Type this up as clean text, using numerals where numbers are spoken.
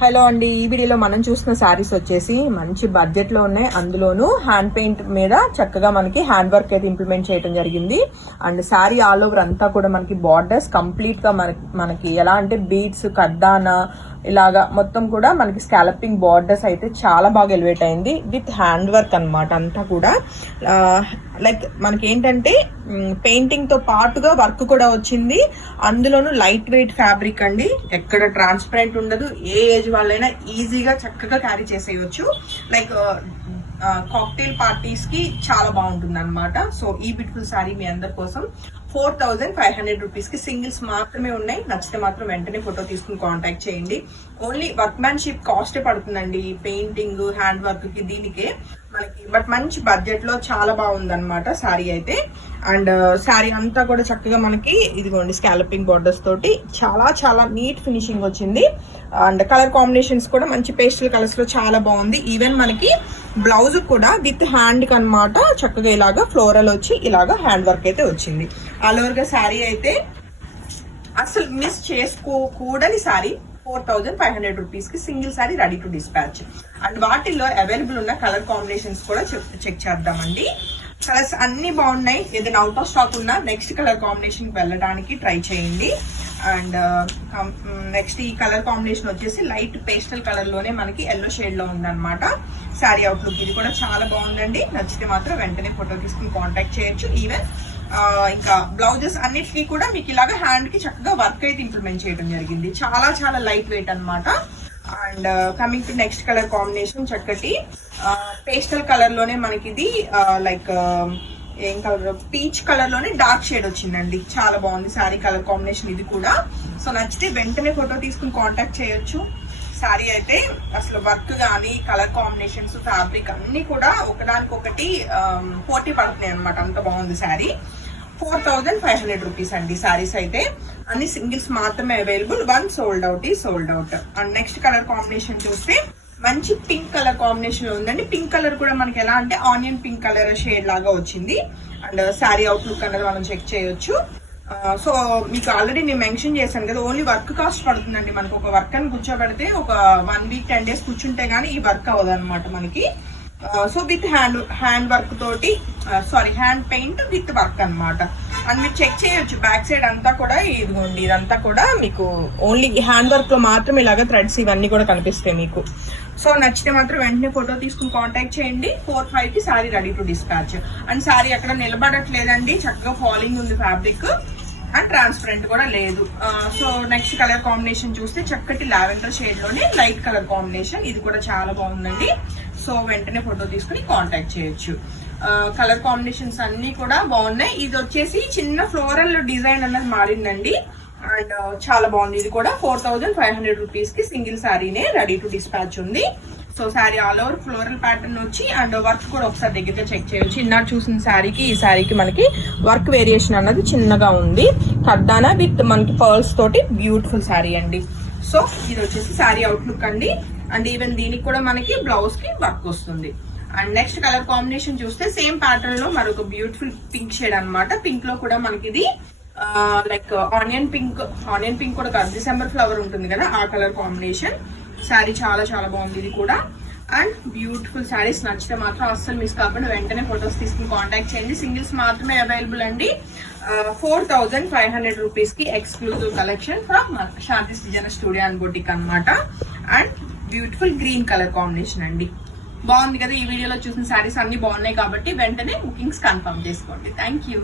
Hello అండి, ఈ వీడియోలో మనం చూసిన శారీస్ వచ్చేసి మంచి బడ్జెట్ లో ఉన్నాయి. అందులోనూ హ్యాండ్ పెయింట్ మీద చక్కగా మనకి హ్యాండ్ వర్క్ అయితే ఇంప్లిమెంట్ చేయడం జరిగింది. అండ్ శారీ ఆల్ ఓవర్ అంతా కూడా మనకి బార్డర్స్ కంప్లీట్ గా మనకి ఎలా అంటే బీడ్స్ కడ్డానా ఇలాగా మొత్తం కూడా మనకి స్కాలపింగ్ బార్డర్స్ అయితే చాలా బాగా ఎలివేట్ అయింది విత్ హ్యాండ్ వర్క్ అనమాట. అంతా కూడా లైక్ మనకి ఏంటంటే పెయింటింగ్ తో పాటుగా వర్క్ కూడా వచ్చింది. అందులోనూ లైట్ వెయిట్ ఫ్యాబ్రిక్ అండి, ఎక్కడ ట్రాన్స్పరెంట్ ఉండదు. ఏ ఏజ్ వాళ్ళైనా ఈజీగా చక్కగా క్యారీ చేసేయచ్చు. లైక్ కాక్టైల్ పార్టీస్ కి చాలా బాగుంటుంది అనమాట. సో ఈ బ్యూటిఫుల్ శారీ మీ అందరి కోసం 4500 రూపీస్ కి సింగిల్స్ మాత్రమే ఉన్నాయి. నచ్చితే మాత్రం వెంటనే ఫోటో తీసుకుని కాంటాక్ట్ చేయండి. ఓన్లీ వర్క్ మ్యాన్షిప్ కాస్టే పడుతుందండి, పెయింటింగ్ హ్యాండ్ వర్క్ కి దీనికే మనకి. బట్ మంచి బడ్జెట్ లో చాలా బాగుంది అనమాట శారీ అయితే. అండ్ శారీ అంతా కూడా చక్కగా మనకి ఇదిగోండి స్కాలపింగ్ బార్డర్స్ తోటి చాలా చాలా నీట్ ఫినిషింగ్ వచ్చింది. అండ్ కలర్ కాంబినేషన్స్ కూడా మంచి పేస్టల్ కలర్స్ లో చాలా బాగుంది. ఈవెన్ మనకి బ్లౌజ్ కూడా విత్ హ్యాండ్ కి అనమాట చక్కగా ఇలాగా ఫ్లోరల్ వచ్చి ఇలాగా హ్యాండ్ వర్క్ అయితే వచ్చింది. ఆల్ ఓవర్ గా శారీ అయితే అసలు మిస్ చేసుకోకూడని శారీ. 4500 రూపీస్ కి single sari ready to dispatch. And వాటిల్లో అవైలబుల్ ఉన్న కలర్ కాంబినేషన్స్ కూడా చెక్ చేద్దామండి. కలర్స్ అన్ని బాగున్నాయి. ఏదైనా అవుట్ ఆఫ్ స్టాక్ ఉన్నా నెక్స్ట్ కలర్ కాంబినేషన్ వెళ్ళడానికి ట్రై చేయండి. అండ్ నెక్స్ట్ ఈ కలర్ కాంబినేషన్ వచ్చేసి లైట్ పేస్టల్ కలర్ లోనే మనకి ఎల్లో షేడ్ లో ఉందన్నమాట శారీ అవుట్లుక్. ఇది కూడా చాలా బాగుందండి. నచ్చితే మాత్రం వెంటనే ఫోటో తీసుకుని కాంటాక్ట్ చేయొచ్చు. ఈవెన్ ఇంకా బ్లౌజెస్ అన్నిటికీ కూడా మీకు ఇలాగా హ్యాండ్ కి చక్కగా వర్క్ అయితే ఇంప్లిమెంట్ చేయడం జరిగింది. చాలా చాలా లైట్ వెయిట్ అనమాట. And coming to next colour combination చక్కటి పేస్టల్ కలర్ లోనే మనకి ఇది లైక్ ఏం కలర్ పీచ్ కలర్ లోనే డార్క్ షేడ్ వచ్చిందండి. చాలా బాగుంది శారీ కలర్ కాంబినేషన్ ఇది కూడా. సో నచ్చితే వెంటనే ఫోటో తీసుకుని కాంటాక్ట్ చేయొచ్చు. శారీ అయితే అసలు వర్క్ కానీ కలర్ కాంబినేషన్స్ ఫ్యాబ్రిక్ అన్ని కూడా ఒకదానికొకటి పోటీ పడుతున్నాయి అనమాట. అంత బాగుంది శారీ. 4500 రూపీస్ అండి శారీస్ అయితే. అన్ని సింగిల్స్ మాత్రమే available. One sold out sold out. And next colour combination చూస్తే మంచి పింక్ కలర్ కాంబినేషన్ లో ఉందండి. పింక్ కలర్ కూడా మనకి ఎలా అంటే ఆనియన్ పింక్ కలర్ షేడ్ లాగా వచ్చింది. అండ్ శారీ అవుట్లుక్ అనేది మనం చెక్ చేయొచ్చు. సో మీకు ఆల్రెడీ నేను మెన్షన్ చేశాను కదా, ఓన్లీ వర్క్ కాస్ట్ పడుతుందండి. మనకు ఒక వర్క్ అని కూర్చోబెడితే ఒక 1 వీక్ 10 డేస్ కూర్చుంటే గానీ ఈ వర్క్ అవ్వదు అనమాట మనకి. సో విత్ హ్యాండ్ వర్క్ తోటి హ్యాండ్ పెయింట్ విత్ వర్క్ అనమాట. అండ్ మీరు చెక్ చేయొచ్చు బ్యాక్ సైడ్ అంతా కూడా ఇదిగోండి, ఇదంతా కూడా మీకు ఓన్లీ హ్యాండ్ వర్క్ లో మాత్రం ఇలాగ థ్రెడ్స్ ఇవన్నీ కూడా కనిపిస్తాయి మీకు. సో నచ్చితే మాత్రం వెంటనే ఫోటో తీసుకుని కాంటాక్ట్ చేయండి. 4500 కి sari ready to dispatch. And sari అక్కడ నిలబడట్లేదండి, చక్కగా ఫాలింగ్ ఉంది ఫ్యాబ్రిక్. అండ్ ట్రాన్స్పరెంట్ కూడా లేదు. సో నెక్స్ట్ కలర్ కాంబినేషన్ చూస్తే చక్కటి లావెండర్ షేడ్ లోనే లైట్ కలర్ కాంబినేషన్. ఇది కూడా చాలా బాగుందండి. సో వెంటనే ఫోటో తీసుకుని కాంటాక్ట్ చేయొచ్చు. కలర్ కాంబినేషన్స్ అన్ని కూడా బాగున్నాయి. ఇది వచ్చేసి చిన్న ఫ్లోరల్ డిజైన్ అన్నది మారిందండి. అండ్ చాలా బాగుంది. ఇది కూడా 4500 రూపీస్ కి సింగిల్ శారీనే రెడీ టు డిస్పాచ్ ఉంది. So sari all over floral pattern వచ్చి అండ్ వర్క్ కూడా ఒకసారి దగ్గరగా చెక్ చేయొచ్చు. ఇన్నాడు చూసిన శారీకి ఈ శారీకి మనకి వర్క్ వేరియేషన్ అన్నది చిన్నగా ఉంది. కడ్డానా విత్ మనకి పర్ల్స్ తోటి బ్యూటిఫుల్ శారీ అండి. సో ఇది వచ్చేసి శారీ అవుట్లుక్ అండి. అండ్ ఈవెన్ దీనికి కూడా మనకి బ్లౌజ్ కి వర్క్ వస్తుంది. అండ్ నెక్స్ట్ కలర్ కాంబినేషన్ చూస్తే సేమ్ ప్యాటర్న్ లో మరొక బ్యూటిఫుల్ పింక్ షేడ్ అనమాట. పింక్ లో కూడా మనకి ఇది లైక్ ఆనియన్ పింక్ కూడా కాదు, డిసెంబర్ ఫ్లవర్ ఉంటుంది కదా ఆ కలర్ కాంబినేషన్. శారీ చాలా చాలా బాగుంది ఇది కూడా. అండ్ బ్యూటిఫుల్ శారీస్ నచ్చితే మాత్రం అస్సలు మిస్ కాకుండా వెంటనే ఫొటోస్ తీసుకుని కాంటాక్ట్ చేయండి. సింగిల్స్ మాత్రమే అవైలబుల్ అండి. 4500 రూపీస్ కి exclusive collection from Shanti designer studio and boutique అనమాట. And beautiful green colour combination అండి. బాగుంది కదా. ఈ వీడియోలో చూసిన శారీస్ అన్ని బాగున్నాయి కాబట్టి వెంటనే బుకింగ్స్ కన్ఫర్మ్ చేసుకోండి. Thank you.